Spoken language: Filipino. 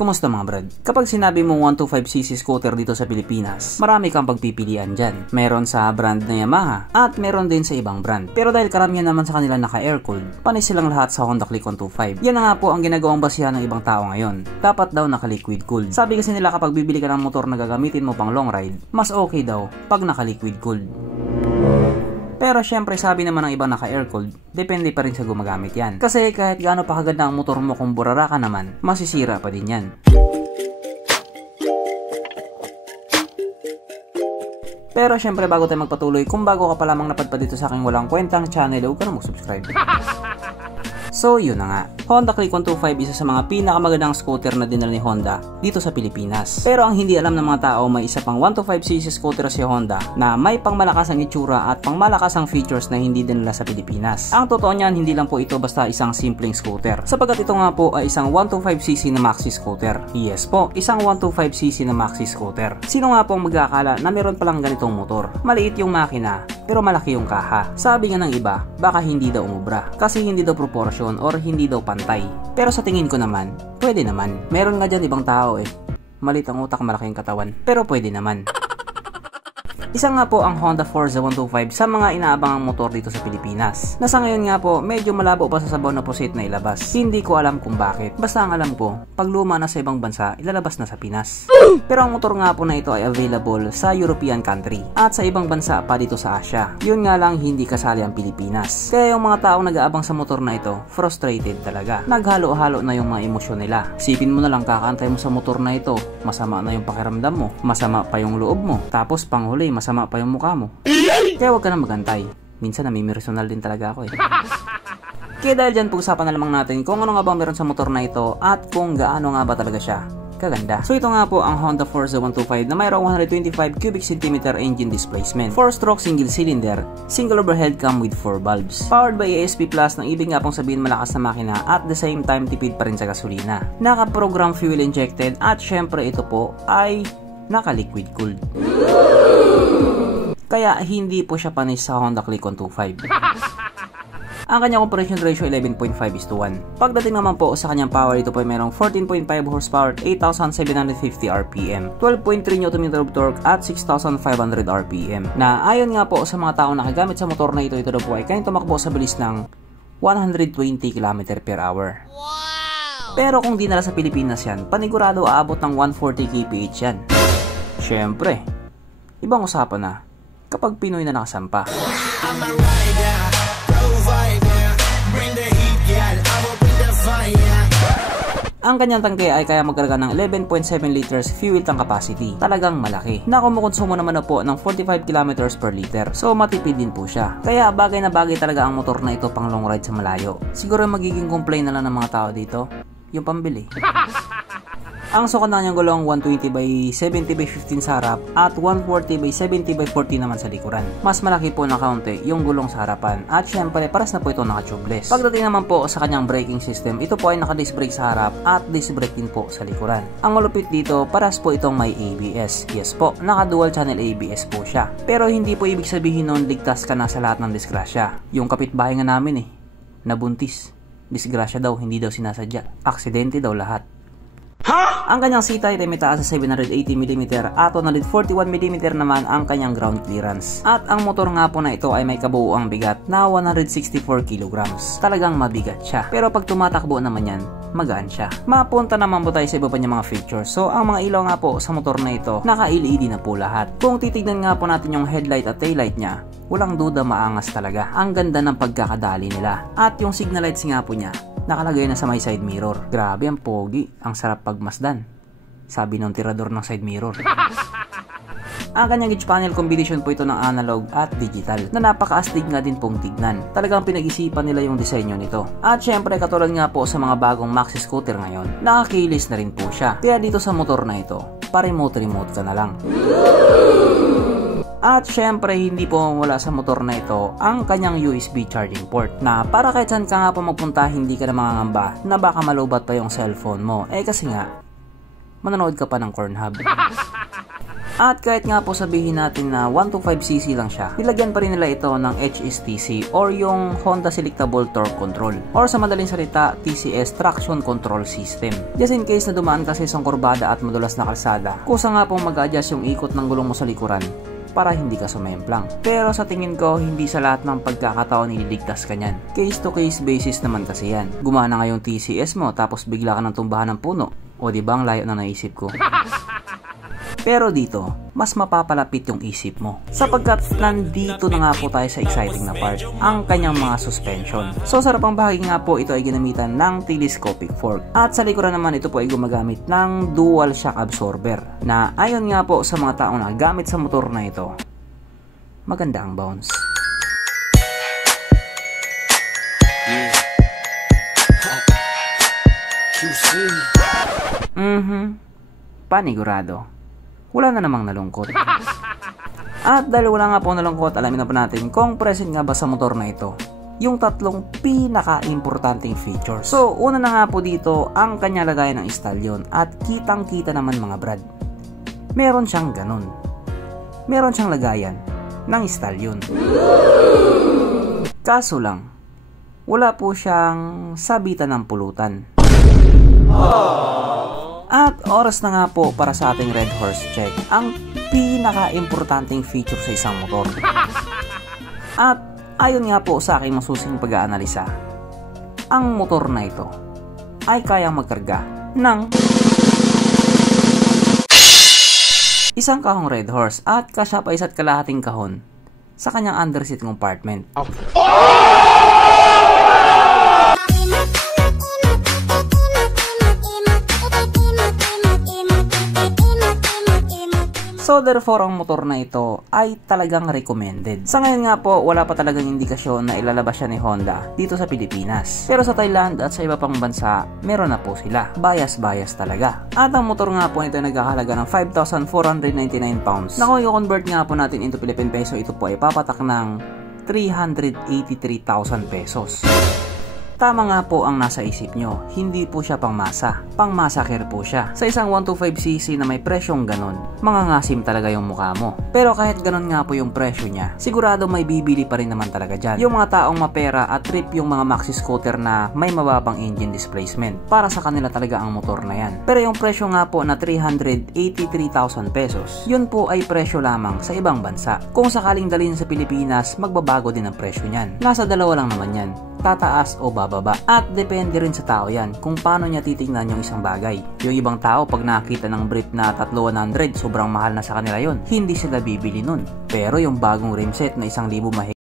Kumusta mga brad? Kapag sinabi mo 125cc scooter dito sa Pilipinas, marami kang pagpipilian dyan. Meron sa brand na Yamaha at meron din sa ibang brand. Pero dahil karamihan naman sa kanila naka-air-cooled, panis silang lahat sa Honda Click 125. Yan na nga po ang ginagawang basihan ng ibang tao ngayon. Dapat daw naka-liquid cooled. Sabi kasi nila kapag bibili ka ng motor na gagamitin mo pang long ride, mas okay daw pag naka-liquid cooled. Pero syempre sabi naman ng ibang naka-air-cooled, depende pa rin sa gumagamit yan. Kasi kahit gaano pa kaganda ang motor mo kung burara ka naman, masisira pa din yan. Pero syempre bago tayo magpatuloy, kung bago ka pa lamang napadpad dito sa aking walang kwentang channel, huwag ka na mag-subscribe. So yun na nga, Honda Click 125 isa sa mga pinakamagandang scooter na dinala ni Honda dito sa Pilipinas. Pero ang hindi alam ng mga tao, may isa pang 125cc scooter si Honda na may pangmalakas ang itsura at pangmalakas ang features na hindi dinala sa Pilipinas. Ang totoo niyan, hindi lang po ito basta isang simpleng scooter, sapagkat ito nga po ay isang 125cc na maxi scooter. Yes po, isang 125cc na maxi scooter. Sino nga po ang mag-aakala na meron palang ganitong motor? Maliit yung makina, pero malaki yung kaha. Sabi nga ng iba, baka hindi daw umubra kasi hindi daw proportion or hindi daw pantay. Pero sa tingin ko naman, pwede naman. Meron nga dyan ibang tao maliit ang utak, malaki ang katawan, pero pwede naman. Isa nga po ang Honda Forza 125 sa mga inaabangang motor dito sa Pilipinas. Nasa ngayon nga po, medyo malabo pa sa sabaw na pusit na ilabas. Hindi ko alam kung bakit. Basta ang alam ko, pag luma na sa ibang bansa, ilalabas na sa Pinas. Pero ang motor nga po na ito ay available sa European country at sa ibang bansa pa dito sa Asia. Yun nga lang, hindi kasali ang Pilipinas. Kaya yung mga taong nag-aabang sa motor na ito, frustrated talaga. Naghalo-halo na yung mga emosyon nila. Sipin mo na lang, kakantay mo sa motor na ito, masama na yung pakiramdam mo, masama pa yung loob mo, tapos panghuli, masama pa yung mukha mo. Kaya huwag ka na magantay. Minsan namimirsonal din talaga ako Kaya dahil dyan, pag-usapan na lamang natin kung ano nga bang meron sa motor na ito at kung gaano nga ba talaga siya kaganda. So ito nga po ang Honda Forza 125 na mayroong 125 cubic centimeter engine displacement, 4-stroke single cylinder, single overhead cam with 4 bulbs. Powered by ASP Plus, nang ibig nga pong sabihin malakas na makina at the same time tipid pa rin sa gasolina. Naka-program fuel injected at syempre ito po ay naka-liquid cooled. Kaya hindi po siya panis sa Honda Click 125. Ang kanyang compression ratio 11.5:1. Pagdating naman po sa kanyang power, ito po ay mayroong 14.5 horsepower at 8,750 RPM, 12.3 Nm of torque at 6,500 RPM. Na ayon nga po sa mga taong nakagamit sa motor na ito daw po ay kayang tumakbo sa bilis ng 120 km/h. Wow! Pero kung dinala sa Pilipinas yan, panigurado aabot ng 140 kph yan. Syempre, ibang usapan na kapag Pinoy na nakasampa. Ang kanyang tangke ay kaya magkarga ng 11.7 liters fuel tank capacity. Talagang malaki. Na kumukonsumo naman na po ng 45 kilometers per liter. So matipid din po siya. Kaya bagay na bagay talaga ang motor na ito pang long ride sa malayo. Siguro magiging complain na lang ng mga tao dito, yung pambili. Ang sukat na niyang gulong 120 by 70 by 15 sa harap at 140 by 70 by 40 naman sa likuran. Mas malaki po na kaunti yung gulong sa harapan at syempre paras na po ito naka-tubeless. Pagdating naman po sa kanyang braking system, ito po ay naka-disc brake sa harap at disc brake din po sa likuran. Ang malupit dito, paras po itong may ABS. Yes po, naka-dual channel ABS po siya. Pero hindi po ibig sabihin nun ligtas ka na sa lahat ng disgrasya. Yung kapitbahay nga namin nabuntis. Disgrasya daw, hindi daw sinasadya. Aksidente daw lahat. Ang kanyang seat height ay may taas sa 780mm at 141mm naman ang kanyang ground clearance. At ang motor nga po na ito ay may kabuuang bigat na 164 kg. Talagang mabigat siya. Pero pag tumatakbo naman yan, magaan siya. Mapunta naman po tayo sa iba pa niya mga features. So ang mga ilaw nga po sa motor na ito, naka-LED na po lahat. Kung titignan nga po natin yung headlight at taillight niya, walang duda maangas talaga. Ang ganda ng pagkakadali nila. At yung signal lights nga po niya, nakalagay na sa may side mirror. Grabe, ang pogi. Ang sarap pagmasdan, sabi ng tirador ng side mirror. Ang kanyang gauge panel combination po ito ng analog at digital na napakaastig nga din pong tignan. Talagang pinag-isipan nila yung disenyo nito. At syempre katulad nga po sa mga bagong maxi scooter ngayon, naka-keyless na rin po siya. Kaya dito sa motor na ito, pa-remote ka na lang. At syempre hindi po wala sa motor na ito ang kanyang USB charging port na para kahit saan ka nga po magpunta hindi ka na mangangamba na baka malubat pa yung cellphone mo kasi nga manonood ka pa ng Pornhub. At kahit nga po sabihin natin na 125cc lang siya, nilagyan pa rin nila ito ng HSTC or yung Honda Selectable Torque Control, or sa madaling salita, TCS Traction Control System. Just in case na dumaan kasi isang kurbada at madulas na kalsada, kusa nga pong mag-adjust yung ikot ng gulong mo sa likuran para hindi ka sumemplang. Pero sa tingin ko, hindi sa lahat ng pagkakataon ililigtas ka niyan. Case to case basis naman kasi yan. Gumana nga yung TCS mo tapos bigla ka ng tumbahan ng puno. O di ba ang layo na naisip ko? Pero dito, mas mapapalapit yung isip mo. Sapagkat nandito na nga po tayo sa exciting na part, ang kanyang mga suspension. So sa harapang bahagi nga po, ito ay ginamitan ng telescopic fork. At sa likuran naman, ito po ay gumagamit ng dual shock absorber. Na ayon nga po sa mga taong nagamit sa motor na ito, maganda ang bounce. Panigurado. Wala na namang nalungkot. At dahil wala nga po nalungkot, alamin na po natin kung present nga ba sa motor na ito yung tatlong pinaka-importanting features. So, una na nga po dito ang kanya lagayan ng istalyon at kitang-kita naman mga brad. Meron siyang ganun. Meron siyang lagayan ng istalyon. Kaso lang, wala po siyang sabitan ng pulutan. At oras na nga po para sa ating Red Horse Check, ang pinaka-importanting feature sa isang motor. At ayon nga po sa aking masusing pag-aanalisa, ang motor na ito ay kayang magkarga ng isang kahong Red Horse at kasya pa isa't kalahating kahon sa kanyang underseat compartment. So therefore, ang motor na ito ay talagang recommended. Sa ngayon nga po, wala pa talagang indikasyon na ilalabas siya ni Honda dito sa Pilipinas. Pero sa Thailand at sa iba pang bansa, meron na po sila. Bias talaga. At ang motor nga po nito ay nagkakahalaga ng 5,499 pounds. Na kung i-convert nga po natin into Philippine peso, ito po ay papatak ng 383,000 pesos. Tama nga po ang nasa isip nyo, hindi po siya pangmasa. Pangmasakir po siya. Sa isang 125cc na may presyong ganon, mangangasim talaga yung mukha mo. Pero kahit ganon nga po yung presyo niya, sigurado may bibili pa rin naman talaga dyan. Yung mga taong mapera at trip yung mga maxi scooter na may mababang engine displacement. Para sa kanila talaga ang motor na yan. Pero yung presyo nga po na 383,000 pesos, yun po ay presyo lamang sa ibang bansa. Kung sakaling dalhin sa Pilipinas, magbabago din ang presyo niyan. Nasa dalawa lang naman yan. Tataas o bababa. At depende rin sa tao yan kung paano niya titignan yung isang bagay. Yung ibang tao pag nakita ng brief na 3,100, sobrang mahal na sa kanila yon. Hindi sila bibili nun. Pero yung bagong rimset na 1,000 mahigit